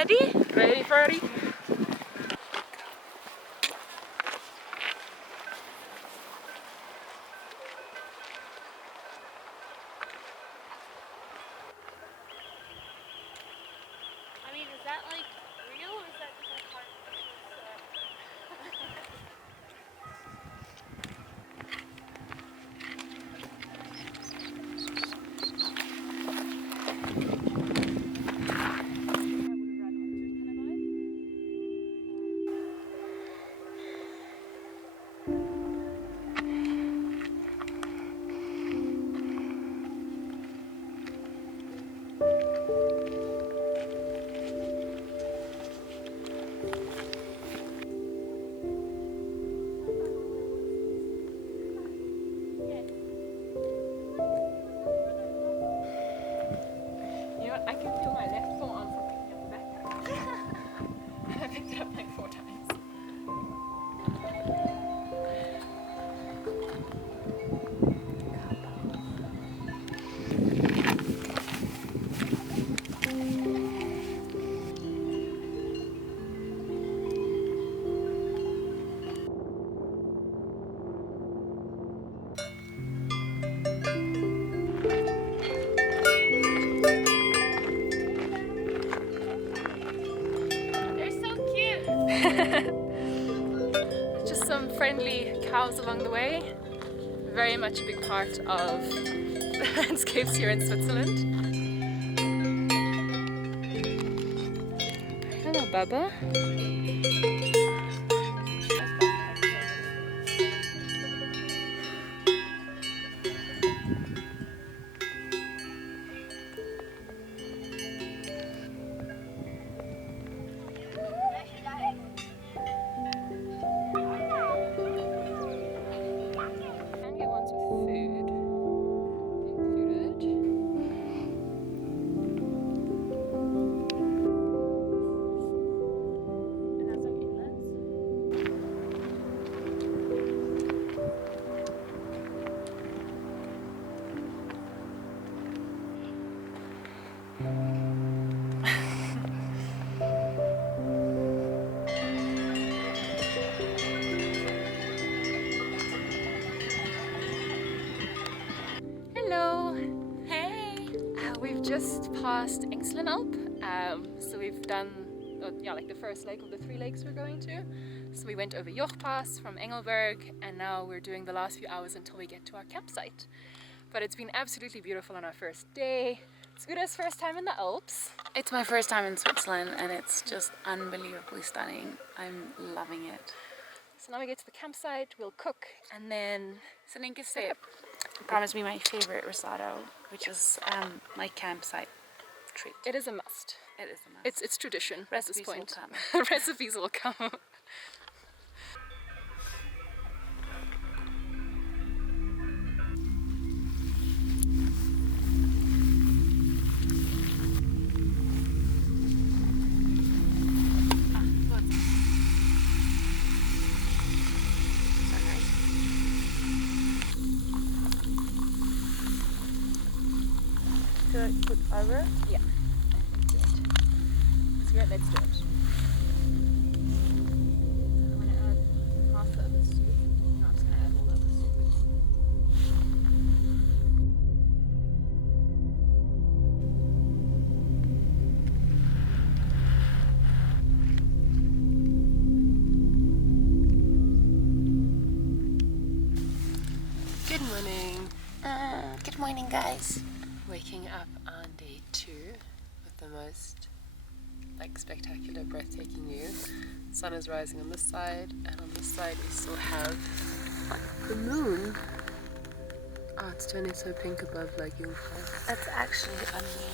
ready? Ready, Freddy? I mean, is that like real or is that just like artificial You know what? I can feel my left forearm from picking up the backpack. I picked it up like 4 times. They're so cute! Just some friendly cows along the way. Very much a big part of the landscapes here in Switzerland. Hello, Baba. Can get ones with food included. And that's like inlets. Hello. Hey! We've just passed Engelberg Alp. So we've done, like the first leg of the 3 legs we're going to. So we went over Joch Pass from Engelberg, and now we're doing the last few hours until we get to our campsite. But it's been absolutely beautiful on our first day. It's Guda's first time in the Alps. It's my first time in Switzerland and it's just unbelievably stunning. I'm loving it. So now we get to the campsite, we'll cook, and then Saninka promised me my favorite risotto, which is my campsite treat. it is a must. It is a must. It's tradition at this Recipes will point. come. Recipes will come. Should I put over? Yeah. Let's do it. I'm going to add pasta of the soup. No, I'm just going to add all of the soup. Good morning. Good morning, guys. Waking up on day 2 with the most spectacular, breathtaking view. Sun is rising on this side, and on this side we still have the moon. Oh, it's turning so pink above Jungfrau. That's actually unreal.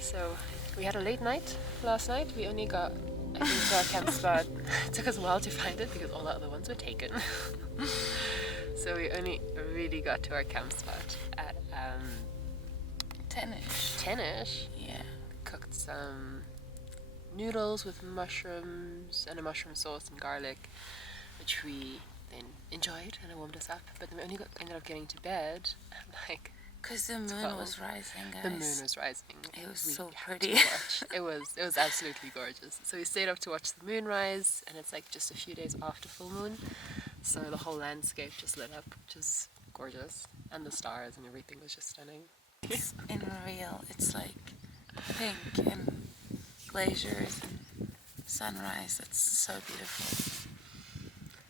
So we had a late night last night. We only got, I think, to our camp spot. It took us a while to find it because all the other ones were taken. So we only really got to our camp spot at 10ish. 10ish. Yeah. Cooked some noodles with mushrooms and a mushroom sauce and garlic, which we then enjoyed and it warmed us up. But then we only ended up getting to bed at Because the moon was rising, guys. The moon was rising. It was We so had to pretty. watch. It was absolutely gorgeous. So we stayed up to watch the moon rise, and it's like just a few days after full moon. So the whole landscape just lit up, which is gorgeous. And the stars and everything was just stunning. It's unreal. It's like pink and glaciers and sunrise. It's so beautiful.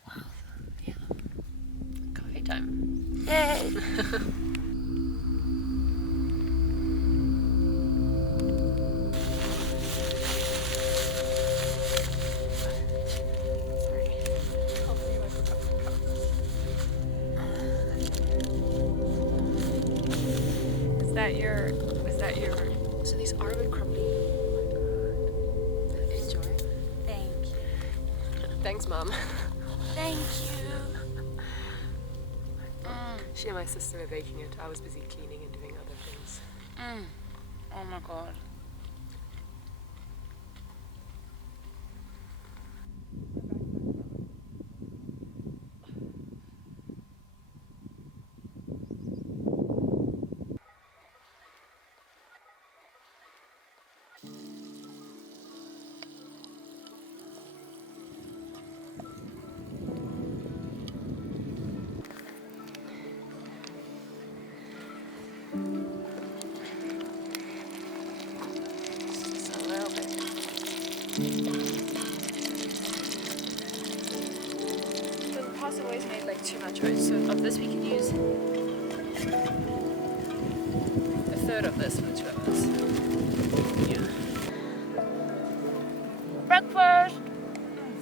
Wow. Yeah. Coffee time. Yay! Is that your so these are a bit crumbly. Oh my god. Enjoy. Thank you. Thanks, Mom. Thank you. She and my sister were baking it. I was busy cleaning and doing other things. Oh my god. Just a little bit. The pasta always made like too much oats, so of this we could use a third of this for the two of us. Yeah. Breakfast!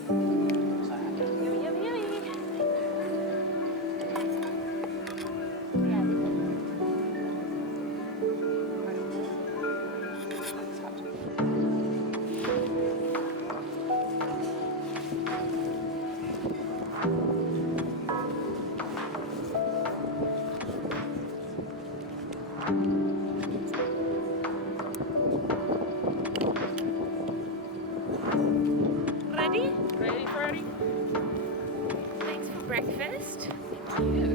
Yummy, yummy, yummy. Ready? Ready, Freddy? Thanks for breakfast. Thank you.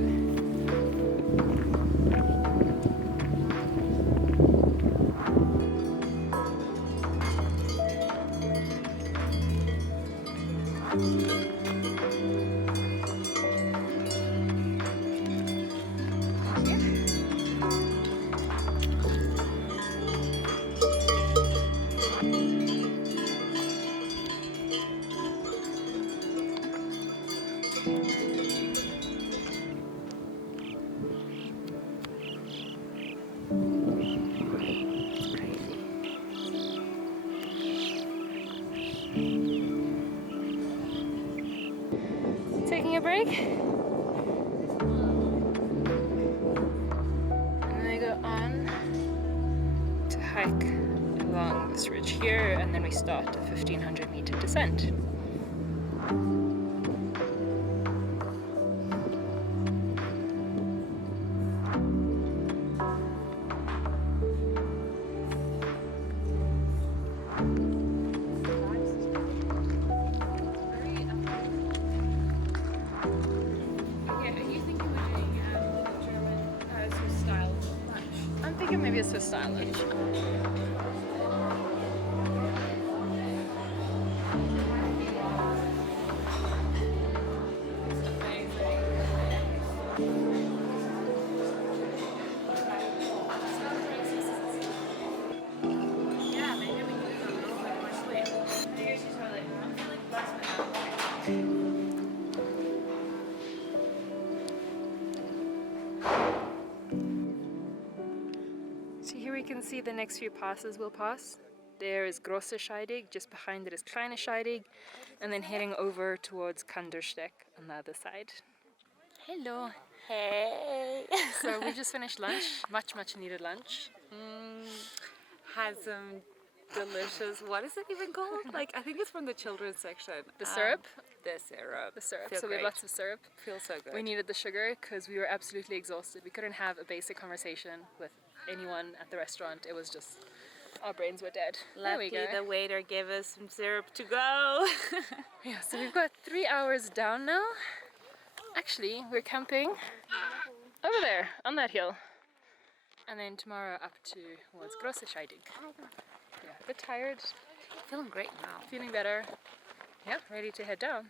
Taking a break. And then I go on to hike along this ridge here, and then we start a 1500-meter descent. I'm thinking maybe a Swiss style lunch. So here we can see the next few passes we'll pass. There is Große Scheidegg, just behind it is Kleine Scheidegg, and then heading over towards Kandersteg on the other side. Hello! Hey! So we just finished lunch, much needed lunch. Had some delicious, what is it even called? Like, I think it's from the children's section. The syrup? The syrup. The syrup. Feel So we have great. lots of syrup. Feels so good. We needed the sugar because we were absolutely exhausted. We couldn't have a basic conversation with anyone at the restaurant. It was just, our brains were dead. There we Lucky go. the waiter gave us some syrup to go. Yeah, so we've got 3 hours down now. Actually, we're camping over there on that hill. And then tomorrow up to, well, it's Große Scheidegg. Yeah, a bit tired, Feeling great now. feeling better. Yeah, ready to head down.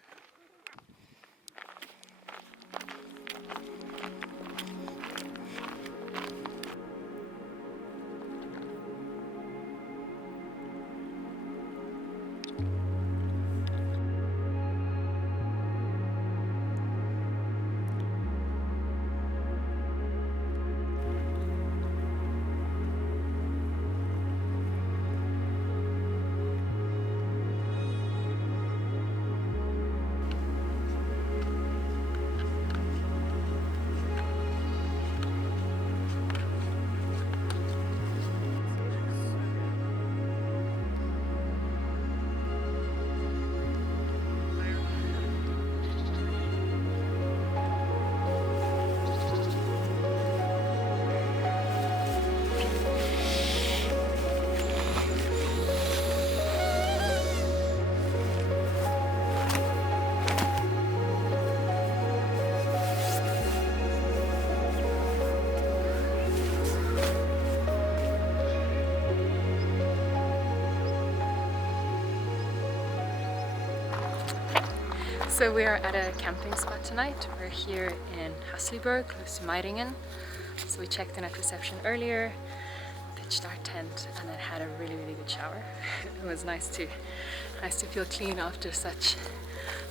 So we are at a camping spot tonight. We're here in Hasliberg, close to Meiringen. So we checked in at reception earlier, pitched our tent, and then had a really good shower. It was nice to feel clean after such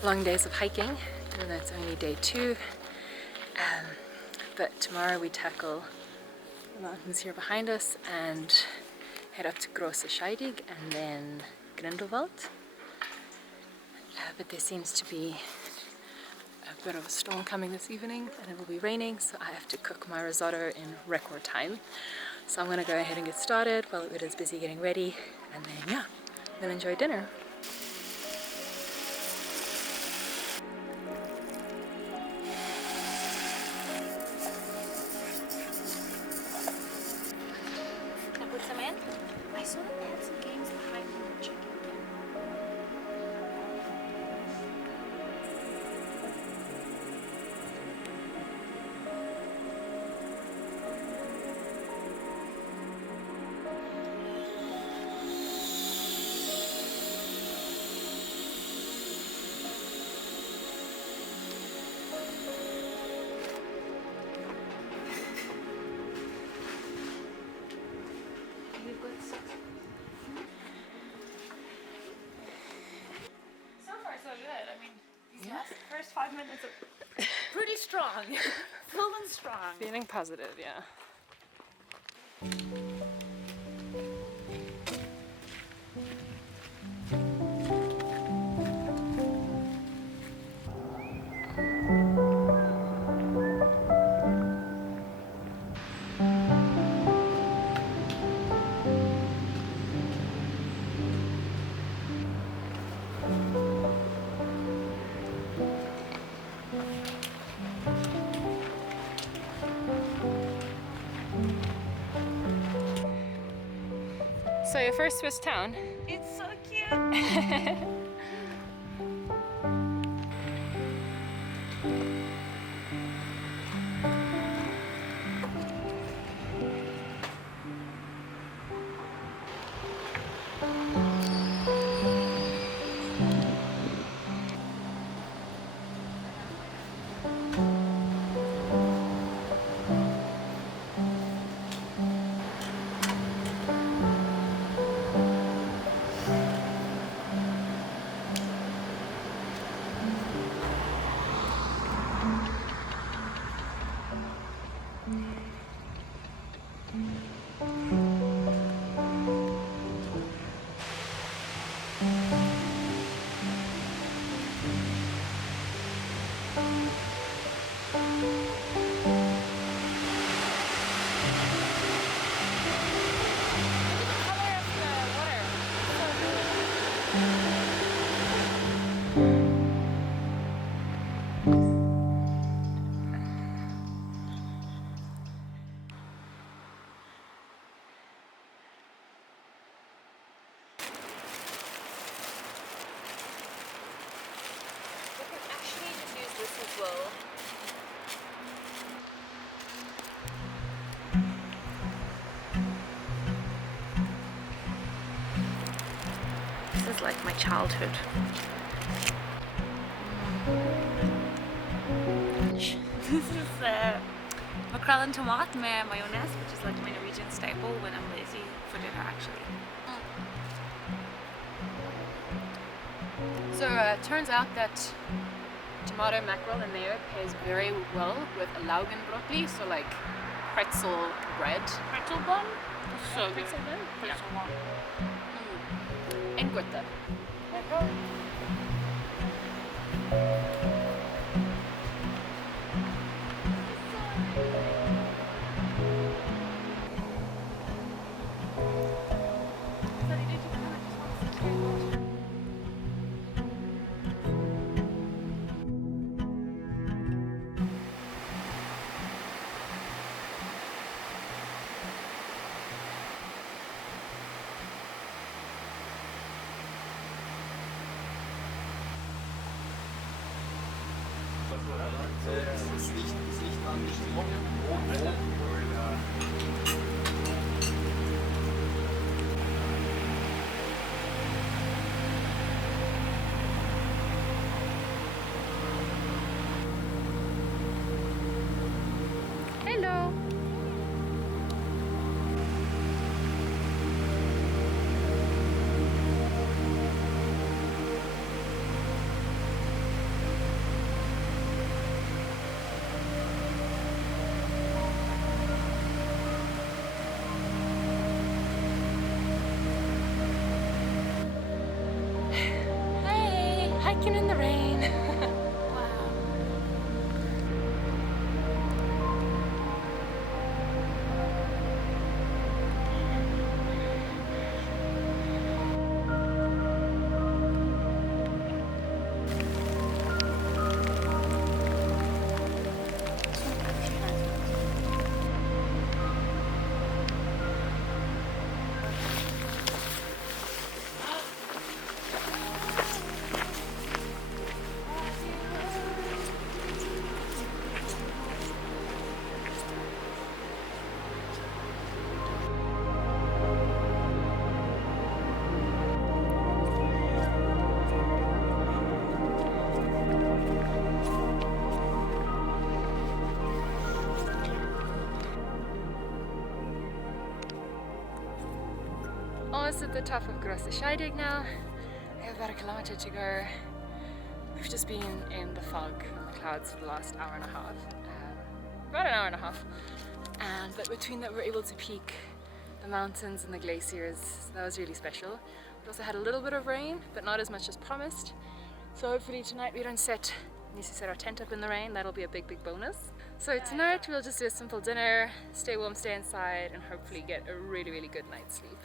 long days of hiking, even though it's only day 2. But tomorrow we tackle the mountains here behind us and head up to Große Scheidegg and then Grindelwald. But there seems to be a bit of a storm coming this evening and it will be raining, so I have to cook my risotto in record time. So I'm going to go ahead and get started while it is busy getting ready, and then yeah, we'll enjoy dinner. Can I put some in? I saw that they had some games behind the chicken. So far, so good. I mean, these last first 5 minutes are pretty strong. Full and strong. Feeling positive, yeah. So your first Swiss town? It's so cute. as well. This is like my childhood. This is makrel and tomaat met mayonaise, which is like my Norwegian staple when I'm lazy for dinner actually. So it turns out that tomato mackerel and mayo pairs very well with a laugenbrotli, so like pretzel bread. Pretzel bun? So good. Pretzel bread? Pretzel bun. En gutte. Das Licht ist nicht angestrichen. Hello. Hey, hiking in the rain. Wow. Almost at the top of Große Scheidegg now. We have about a kilometer to go. We've just been in the fog and the clouds for the last hour and a half. About an hour and a half. But between that we were able to peek the mountains and the glaciers. So that was really special. We also had a little bit of rain, but not as much as promised. So hopefully tonight we don't need to set our tent up in the rain. That'll be a big bonus. So tonight we'll just do a simple dinner, stay warm, stay inside, and hopefully get a really good night's sleep.